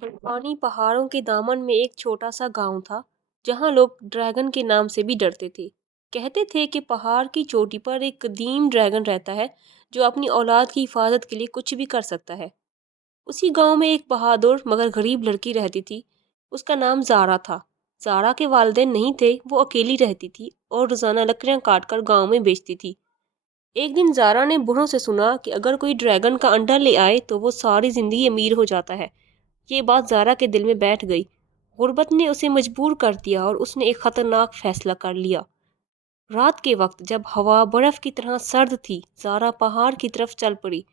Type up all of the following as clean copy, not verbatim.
बर्फानी पहाड़ों के दामन में एक छोटा सा गांव था जहां लोग ड्रैगन के नाम से भी डरते थे। कहते थे कि पहाड़ की चोटी पर एक कदीम ड्रैगन रहता है जो अपनी औलाद की हिफाजत के लिए कुछ भी कर सकता है। उसी गांव में एक बहादुर मगर गरीब लड़की रहती थी। उसका नाम जारा था। जारा के वालिदैन नहीं थे, वो अकेली रहती थी और रोजाना लकड़ियां काट कर गाँव में बेचती थी। एक दिन जारा ने बूढ़ों से सुना कि अगर कोई ड्रैगन का अंडा ले आए तो वो सारी जिंदगी अमीर हो जाता है। ये बात ज़ारा के दिल में बैठ गई। गुर्बत ने उसे मजबूर कर दिया और उसने एक खतरनाक फैसला कर लिया। रात के वक्त जब हवा बर्फ की तरह सर्द थी, ज़ारा पहाड़ की तरफ चल पड़ी।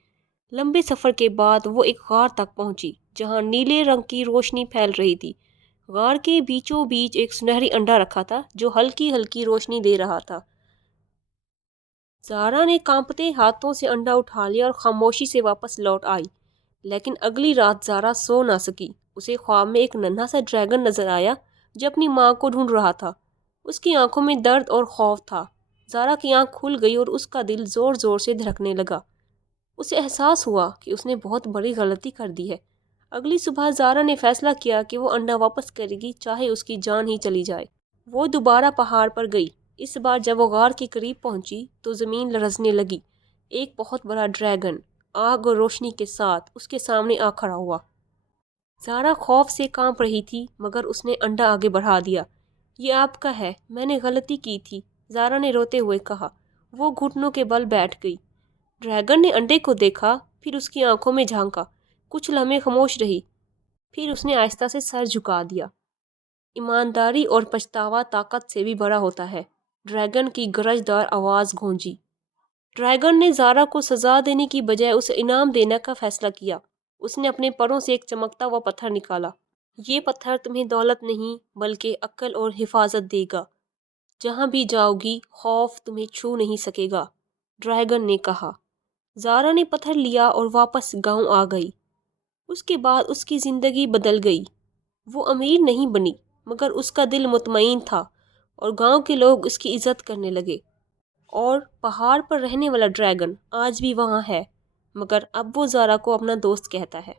लंबे सफर के बाद वो एक गार तक पहुंची जहां नीले रंग की रोशनी फैल रही थी। गार के बीचों बीच एक सुनहरी अंडा रखा था जो हल्की हल्की रोशनी दे रहा था। ज़ारा ने कांपते हाथों से अंडा उठा लिया और खामोशी से वापस लौट आई। लेकिन अगली रात ज़ारा सो ना सकी। उसे ख्वाब में एक नन्हा सा ड्रैगन नजर आया जो अपनी माँ को ढूंढ रहा था। उसकी आंखों में दर्द और खौफ था। ज़ारा की आंख खुल गई और उसका दिल जोर जोर से धड़कने लगा। उसे एहसास हुआ कि उसने बहुत बड़ी गलती कर दी है। अगली सुबह ज़ारा ने फैसला किया कि वो अंडा वापस करेगी, चाहे उसकी जान ही चली जाए। वो दोबारा पहाड़ पर गई। इस बार जब वो गार के करीब पहुंची तो जमीन लरजने लगी। एक बहुत बड़ा ड्रैगन आग और रोशनी के साथ उसके सामने आ खड़ा हुआ। ज़ारा खौफ से कांप रही थी मगर उसने अंडा आगे बढ़ा दिया। ये आपका है, मैंने गलती की थी, ज़ारा ने रोते हुए कहा। वो घुटनों के बल बैठ गई। ड्रैगन ने अंडे को देखा, फिर उसकी आंखों में झांका। कुछ लम्हे खामोश रही, फिर उसने आहिस्ता से सर झुका दिया। ईमानदारी और पछतावा ताकत से भी बड़ा होता है, ड्रैगन की गरजदार आवाज गूंजी। ड्रैगन ने ज़ारा को सजा देने की बजाय उसे इनाम देने का फैसला किया। उसने अपने परों से एक चमकता हुआ पत्थर निकाला। ये पत्थर तुम्हें दौलत नहीं बल्कि अक्ल और हिफाजत देगा। जहां भी जाओगी खौफ तुम्हें छू नहीं सकेगा, ड्रैगन ने कहा। ज़ारा ने पत्थर लिया और वापस गांव आ गई। उसके बाद उसकी जिंदगी बदल गई। वो अमीर नहीं बनी मगर उसका दिल मुतमईन था और गांव के लोग उसकी इज्जत करने लगे। और पहाड़ पर रहने वाला ड्रैगन आज भी वहाँ है, मगर अब वो ज़ारा को अपना दोस्त कहता है।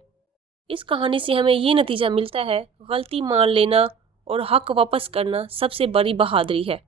इस कहानी से हमें ये नतीजा मिलता है, गलती मान लेना और हक वापस करना सबसे बड़ी बहादुरी है।